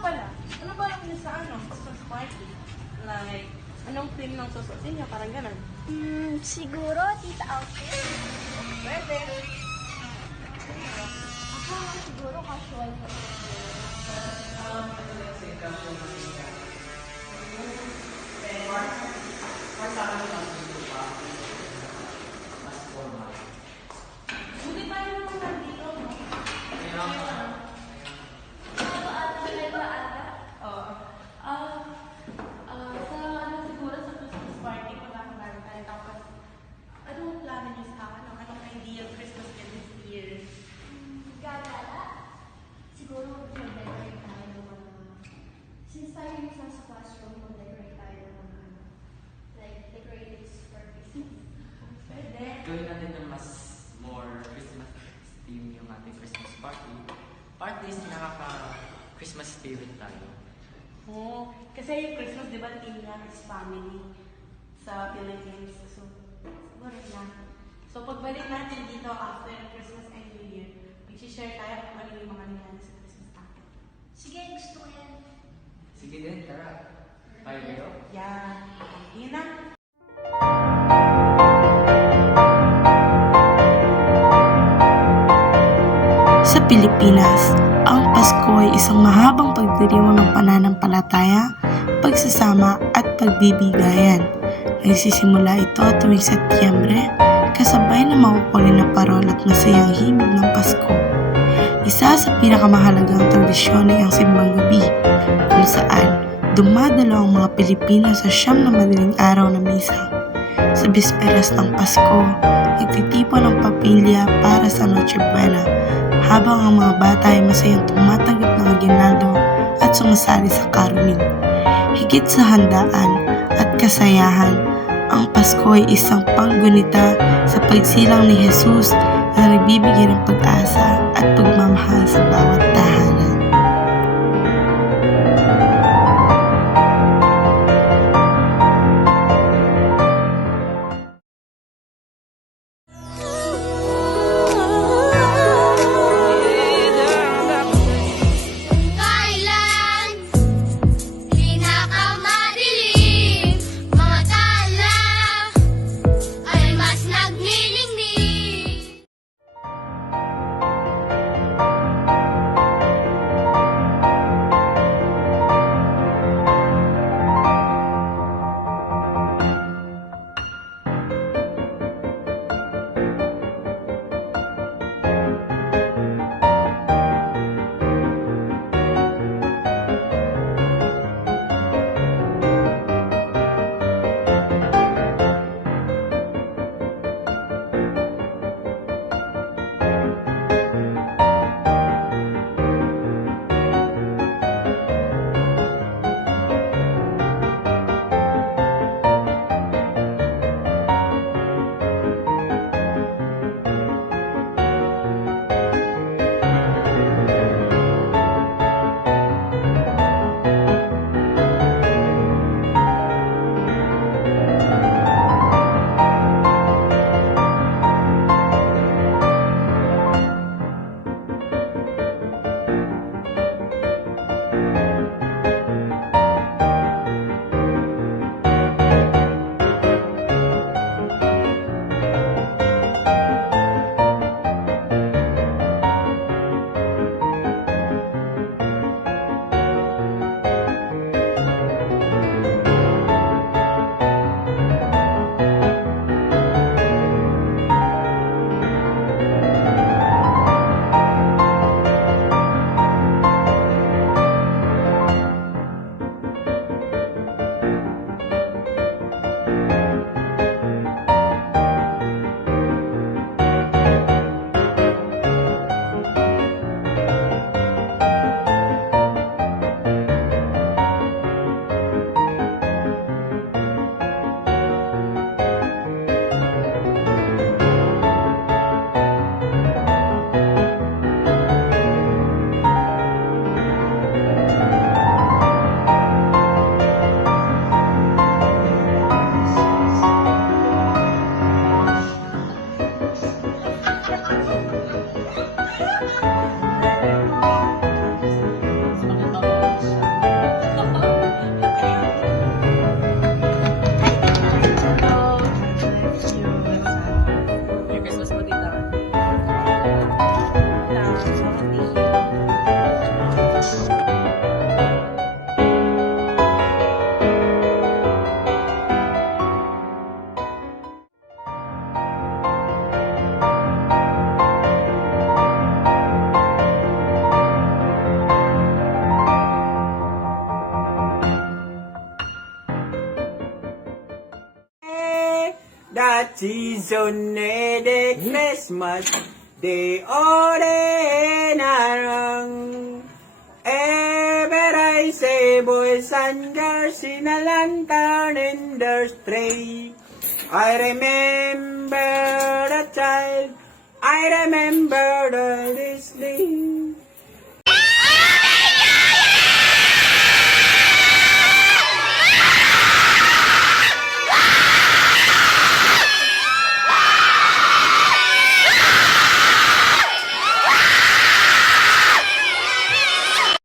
pala, ano ba lang sa ano, Christmas party? Like, anong theme ng susuotin niyo? Parang ganun. Hmm, siguro, tita outfit. Pwede. Ako, siguro casual. Hindi Yung sa classroom, mag-decorate tayo ng mga... Like, decoratives for Christmas. Pwede. Gawin natin ng mas more Christmas theme yung ating Christmas party. Part is nakaka-Christmas spirit tayo. Oo. Kasi yung Christmas, di ba, team niya is family sa Philippines. So, siguro na. So, pagbalik natin dito after Christmas and New Year, mag-share tayo kung ano yung mga nangyari sa Christmas natin. Sige, gusto ko yan. Sige din, tara. Yan. Yun. Sa Pilipinas, ang Pasko ay isang mahabang pagdiriwang ng pananampalataya, pagsasama at pagbibigayan. Nagsisimula ito tuwing Setyembre, kasabay ng makukulay na parol at masayang himig ng Pasko. Isa sa pinakamahalagang tradisyon ay ang simbang gabi, kung saan dumadalo ang mga Pilipino sa siyam na madaling araw na misa. Sa bisperas ng Pasko, nagtitipon ang papilya para sa Noche Buena, habang ang mga bata ay masayang tumatanggap ng aginaldo at sumasali sa caroling. Higit sa handaan at kasayahan, ang Pasko ay isang panggunita sa pagsilang ni Jesus na nagbibigay ng pag-asa at pagmamahal sa bawat tahanan. Season de Christmas, de. Ever I say boys and girls in a lantern in the street. I remember the child, I remember the Disney